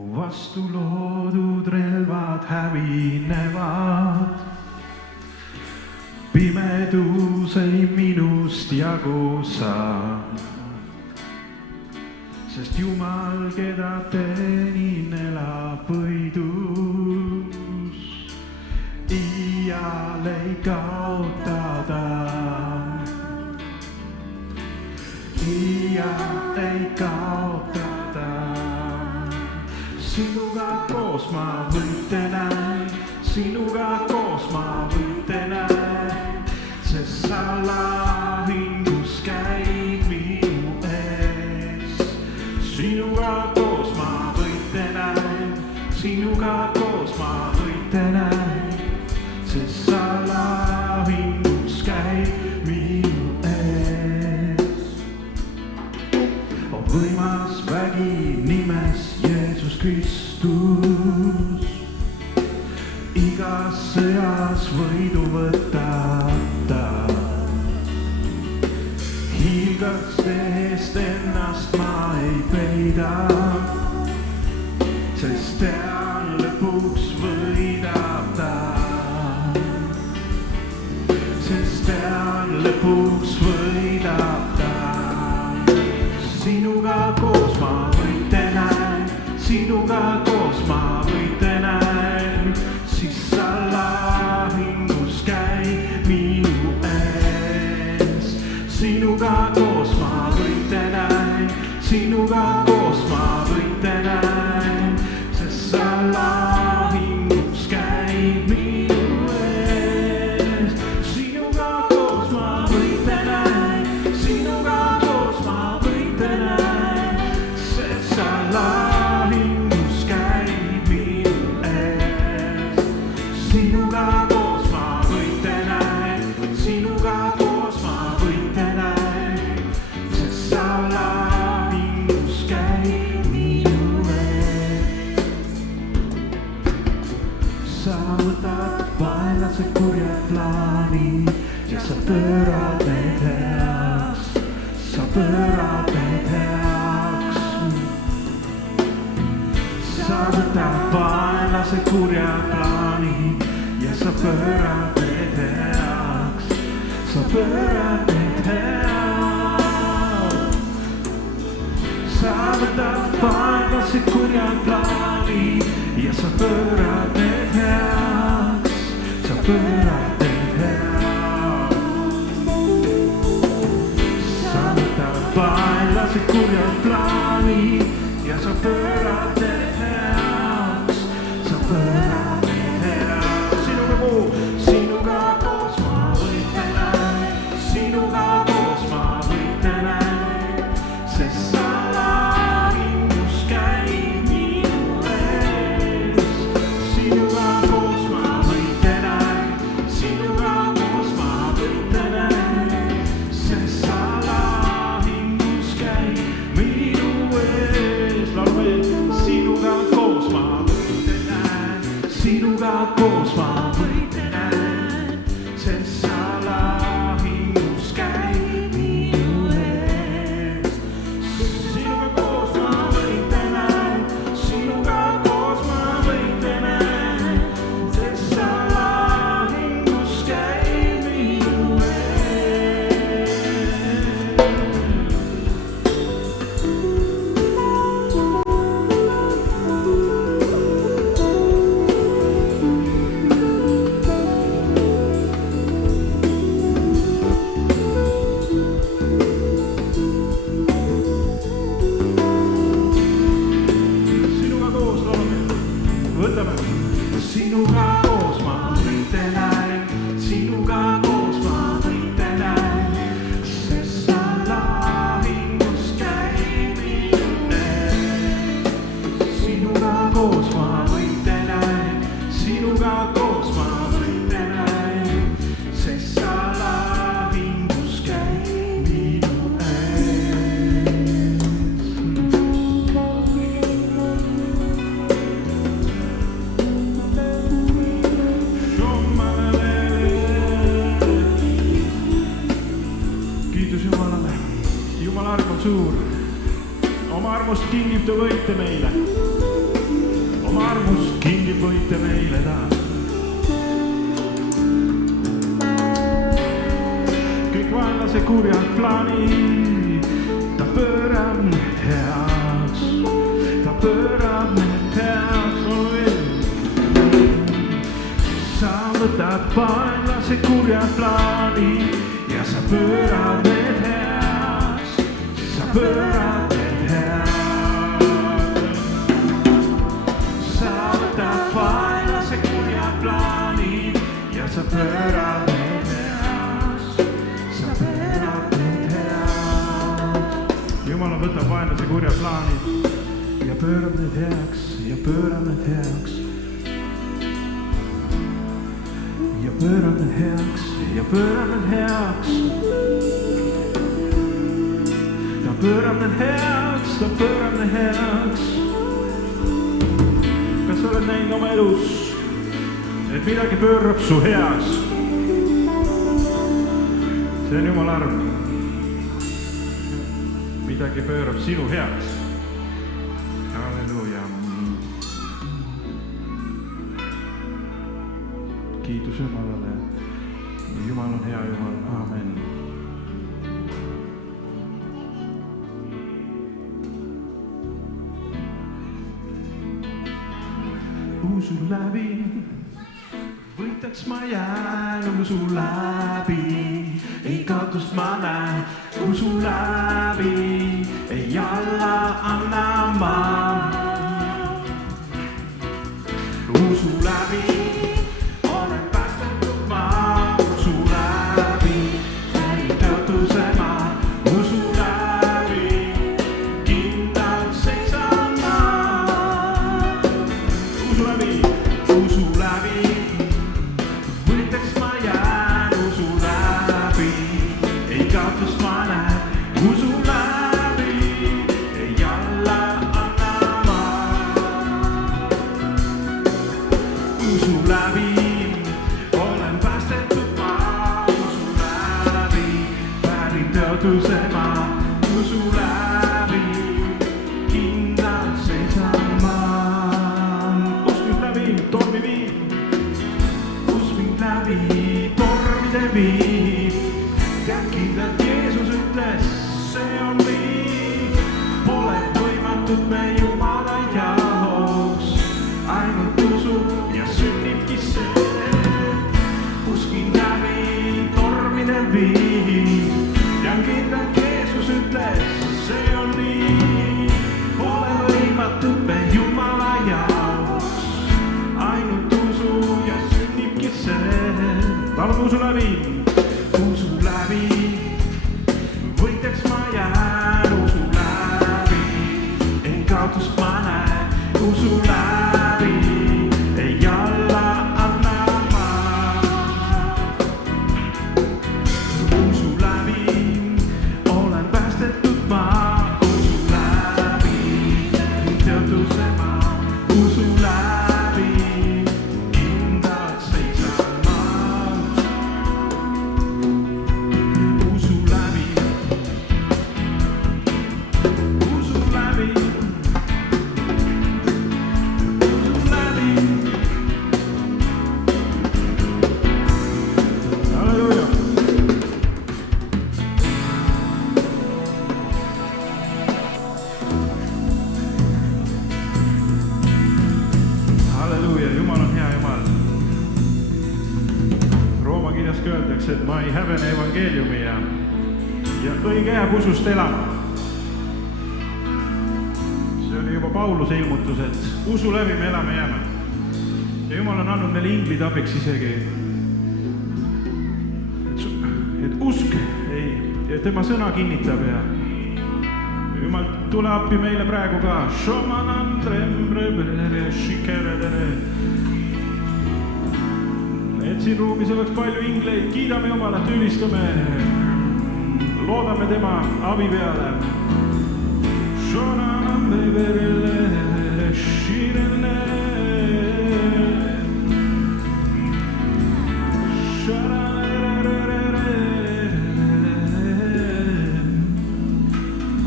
mu vastu loodud relvad hävinevad. Pimedus ei minust jagu saa, sest Jumal, keda teenin, elab võidus. Iial ei kaotada, iial ei kaotada. Sinuga koos ma võitlen, sinuga koos ma võitlen, sest sa lahingus käid minu ees. Sinuga koos ma võitlen, sinuga koos ma võitlen, sest sa lahingus käid minu ees. On võimas vägi nimes Jeesus Kristus, igas sõjas võidu võtab ta. Hiigastest ennast ma ei peida, sest tean lõpuks võidab ta. Sest tean lõpuks võidab ta. Sinuga koos ma võitlen, sinuga koos ma võitlen, siis sa lahingus käid minu ees. Sinuga koos ma võitlen, sinuga koos ma võitlen, sest sa lahingus käid minu ees. Sinuga koos ma võitlen, sinuga koos ma võitlen, sest sa lahingus käid minu ees. Sinuga koos ma võitlen, sinuga koos ma võitlen, sest sa lahingus käid minu ees. Sa võtad vaenlase kurjad plaanid ja sa pöörad need heaks, sa pöörad need heaks. Sa võtad vaenlase kurjad plaanid ja sa pöörad need heaks, sa pöörad need heaks. Sa võtad vaenlase kurjad plaanid ja sa pöörad need heaks, sa pöörad need heaks. Sa võtad vaenlase kurjad plaanid ja sa pöörad need heaks, sa pöörad need heaks. Sinuga koos ma võitlen, sinuga koos ma võitlen, sest sa lahingus käid minu ees. Sinuga koos ma võitlen, sinuga koos ma võitlen, sest sa lahingus käid minu ees. Laulame, sinuga koos ma võitlen, sinuga koos ma võitlen, sest sa lahingus käid minu ees. Sinuga koos ma võitlen, sinuga koos ma võitlen, sest sa lahingus käid minu ees. Sinuga koos laulame, võtame. Sinuga koos ma võitlen, sinuga koos ma võitlen, sest sa lahingus käid minu ees. Sinuga koos ma võitlen, sinuga koos ma võitlen, sest sa lahingus käid minu ees. Kiitus Jumalale, Jumala arm on suur, oma armust kingib ta võite meile. oma armust kinni võite meile ta. Kõik vaenlase kurjad plaanid, ta pöörab need heaks, ta pöörab need heaks. Sa võtad vaenlase kurjad plaanid ja sa pöörad need heaks, sa pöörad need heaks. Sa võtad vaenlase kurjad plaanid ja sa pöörad need heaks, sa pöörad need heaks. Jumala võtab vaenlase kurjad plaanid ja pöörab need heaks ja pöörab need heaks. Ja pöörab need heaks ja pöörab need heaks. Ta pöörab need heaks, ta pöörab need heaks. Kas sa oled näinud oma elus, et midagi pöörab su heaks? See on Jumala arm. Midagi pöörab sinu heaks. Halleluuja. Kiitus Jumalale. Jumal on hea Jumal. Aamen. Usu läbi võitaks ma jään, usu läbi ei kaotust ma näen, usu läbi ei alla anna ma. Usu läbi olen päästetud ma, usu läbi jäin tõotuse ma, usu läbi kindlalt seisan ma. Usu läbi võiteks ma jään, usu läbi ei kaotust ma näen, usu läbi ei alla anna ma. Usu läbi olen päästetud ma, usu läbi väärin tõotuse ma, usu läbi kindlalt seisan ma. Usk mind läbi tormi viib, usk mind läbi tormide viib. Tead kindlalt Jeesus ütles, see on nii, pole võimatut me Jumala jaoks, ainult usu ja sünnibki see. Uskin läbi tormide viib, tean kindlalt Jeesus ütles, see on nii, pole võimatut me Jumala jaoks, ainult usu ja sünnibki see. Palun usu läbi võiteks ma jään, usu läbi ei kaotust ma näen, usu läbi ei alla anna ma. Usu läbi olen päästetud ma, usu läbi tõotuse ma, usu läbi kindlalt seisan ma. Usu läbi öeldakse, et ma ei hävene evangeeliumi ja õige jääb usust elama. See oli juba Pauluse ilmutus, et usu läbi me elame jääme. Ja Jumal on andnud meile inglid abiks isegi, et usk ja tema sõna kinnitab ja Jumal tule appi meile praegu ka. Et siin ruumis oleks palju ingleid, kiidame Jumalat, ülistame, loodame tema abi peale.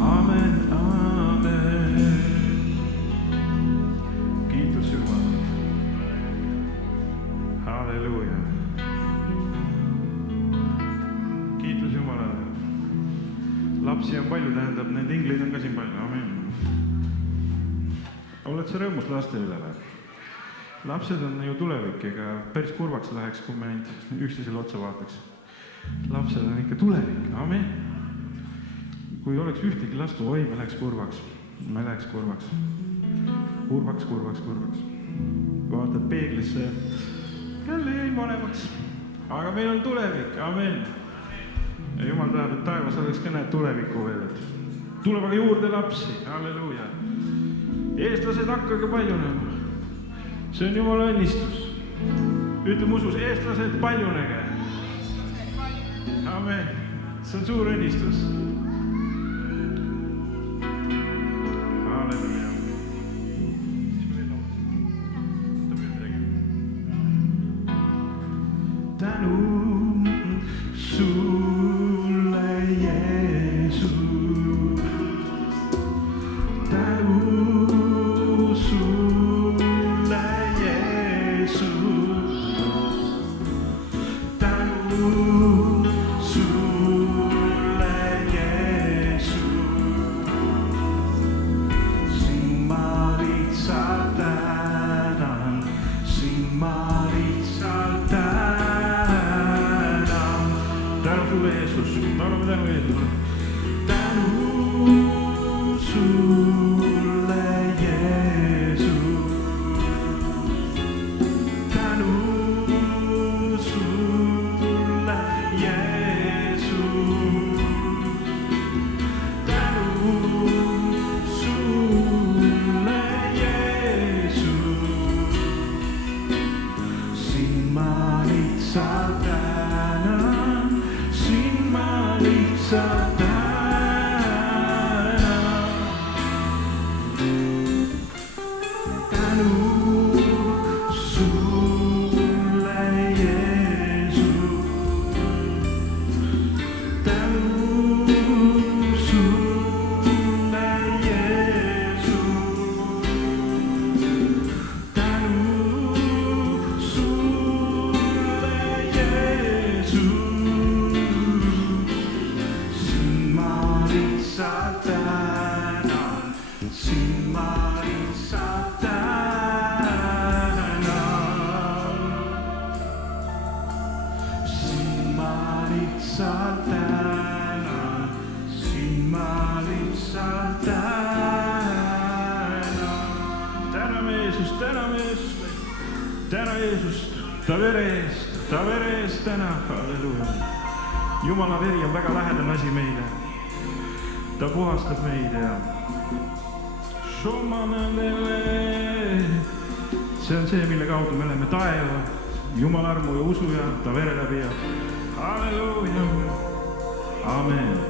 Amen, amen. Kiitos lapsi on palju, tähendab, neid ingleid on ka siin palju, amen. Oled sa rõõmus laste üle või? Lapsed on ju tulevik, ega päris kurvaks läheks, kui me neid üksteisele otsa vaataks. Lapsed on ikka tulevik, amen. Kui oleks ühtegi lastu, oi, me läheks kurvaks. Kurvaks. Vaatad peeglisse, jälle jäi vanemaks. Aga meil on tulevik, amen. Ja Jumal tahab, et taevas oleks ka näed tulevikku veel. Tuleb aga juurde lapsi, halleluuja. Eestlased hakkage paljunema. See on Jumala õnnistus. Ütleme usus, eestlased paljunege. Amen. See on suur õnnistus. Halleluuja. Tänu sulle, Jeesus. Tänu sulle, Jeesus. Tänu sulle, Jeesus. Sind ma lihtsalt tänan, sind ma lihtsalt tänan. Tänu sulle, Jeesus. Laulame tänu Jeesusele. Tänu sulle, Jeesus. Tänu sulle, Jeesus. Tänu sulle, Jeesus. Sind ma lihtsalt tänan, sind ma lihtsalt tänan. Tänu sulle, Jeesus. Tänu sulle, Jeesus. Tänu sulle, Jeesus. Sind ma lihtsalt tänan, sind ma lihtsalt tänan. Sind ma lihtsalt tänan, sind ma lihtsalt tänan. Täname Jeesust, täname Jeesust, täna Jeesust, ta vere eest täna, halleluuja. Jumala veri on väga lähedane asi meile. Ta puhastab meid ja see on see, mille kaudu me läheme taeva, Jumala armu ja usu ja ta vere läbi ja halleluuja, amen.